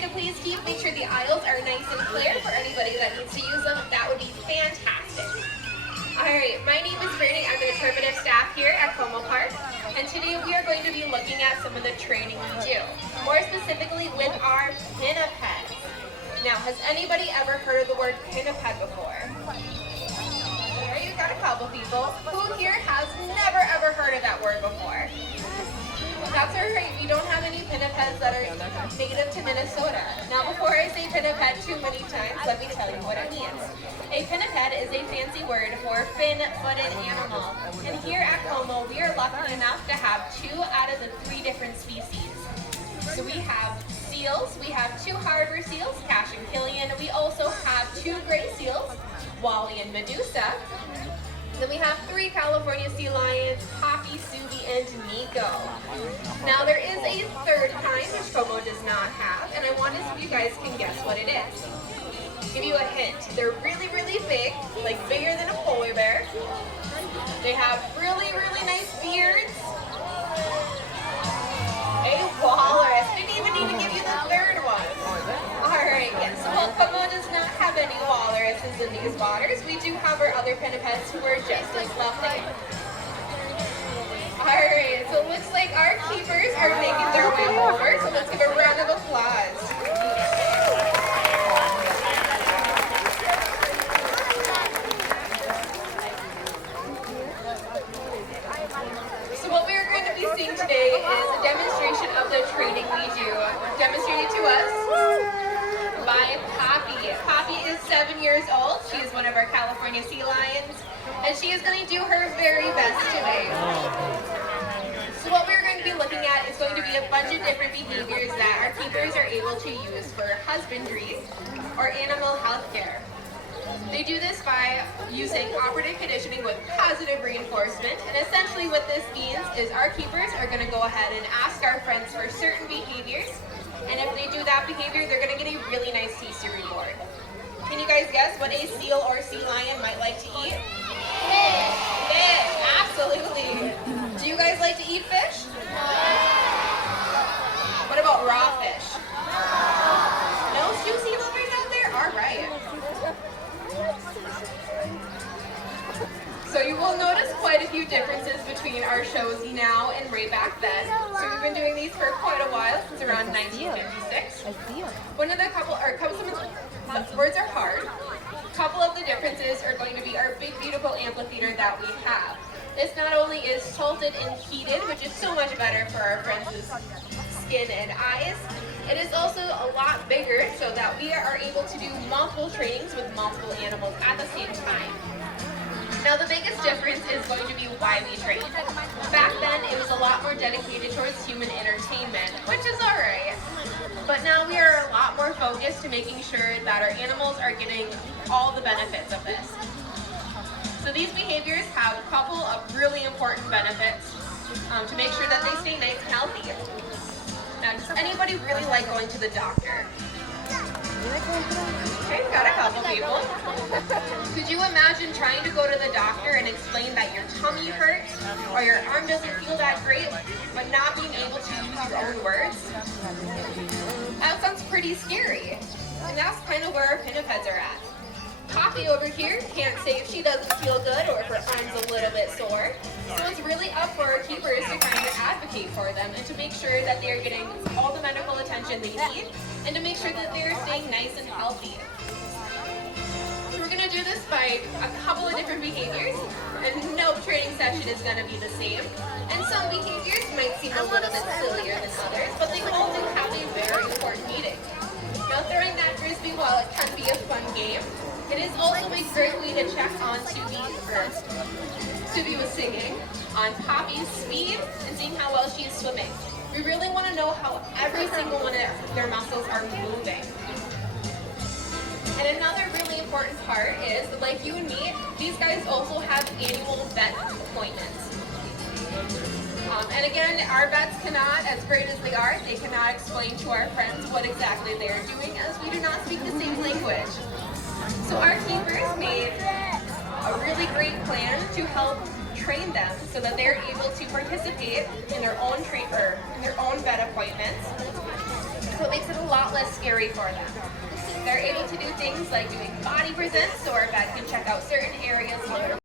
you could please make sure the aisles are nice and clear for anybody that needs to use them, that would be fantastic. Alright, my name is Brittany. I'm the interpretive staff here at Como Park, and today we are going to be looking at some of the training we do, more specifically with our pinnipeds. Now, has anybody ever heard of the word pinniped before? There you got a couple people. Who here has never ever heard of that word before? That's alright, we don't have any pinnipeds that are native to Minnesota. Now before I say pinniped too many times, let me tell you what it means. A pinniped is a fancy word for fin-footed animal. And here at Como, we are lucky enough to have 2 out of the 3 different species. So we have seals, we have 2 harbor seals, Cash and Killian. We also have 2 gray seals, Wally and Medusa. Then we have 3 California sea lions, Poppy, Subi, and Nico. Now there is a 3rd kind, which Como does not have, and I want to see if you guys can guess what it is. Give you a hint. They're really, really big, like bigger than a polar bear. They have really, really nice beards. A walrus. Didn't even need to give you the 3rd one. Alright, yes. Well, Como does not have any walruses in these waters. We do have our other pinnipeds who are just as lovely. Alright, so it looks like our keepers are making their way over, so let's give a round of applause. So what we are going to be seeing today is a demonstration of the training we do, demonstrated to us by Poppy. Poppy is 7 years old. She is one of our California sea lions, and she is going to do her very best today. So what we're going to be looking at is going to be a bunch of different behaviors that our keepers are able to use for husbandry or animal health care. They do this by using operative conditioning with positive reinforcement, and essentially what this means is our keepers are going to go ahead and ask our friends for certain behaviors, and if they do that behavior, they're going to get a really nice tasty reward. Can you guys guess what a seal or sea lion might like to eat? Fish! Fish, absolutely. Do you guys like to eat fish? What about raw fish? No sushi lovers out there? All right. So you will notice quite a few differences between our shows now and way back then. So we've been doing these for quite a while, since around 1956. One of the some words are hard. A couple of the differences are going to be our big beautiful amphitheater that we have. This not only is salted and heated, which is so much better for our friends' skin and eyes, it is also a lot bigger so that we are able to do multiple trainings with multiple animals at the same time. Now the biggest difference is going to be why we train. Back then it was a lot more dedicated towards human entertainment, which is alright. But now we are a lot more focused to making sure that our animals are getting all the benefits of this. So these behaviors have a couple of really important benefits to make sure that they stay nice and healthy. Now, does anybody really like going to the doctor? Okay, got a couple people. Could you imagine trying to go to the doctor and explain that your tummy hurts or your arm doesn't feel that great, but not being able to use your own words? That sounds pretty scary. And that's kind of where our pinnipeds are at. Poppy over here can't say if she doesn't feel good or if her arm's a little bit sore. So it's really up for our keepers to kind of advocate for them and to make sure that they're getting all the medical attention they need and to make sure that they're staying nice and healthy. So we're going to do this by a couple of different behaviors, and no training session is going to be the same. And some behaviors might seem a little bit sillier than others, but they all do have a very important meaning. Now throwing that frisbee, while it can be a fun game, it is also a great way to check on Subi was singing, on Poppy's speed, and seeing how well she is swimming. We really want to know how every single one of their muscles are moving. And another really important part is, like you and me, these guys also have annual vet appointments. And again, our vets cannot, as great as they are, they cannot explain to our friends what exactly they are doing, as we do not speak the same language. So our keepers made a really great plan to help train them so that they're able to participate in their own vet appointments. So it makes it a lot less scary for them. They're able to do things like doing body presents, so our vet can check out certain areas while they're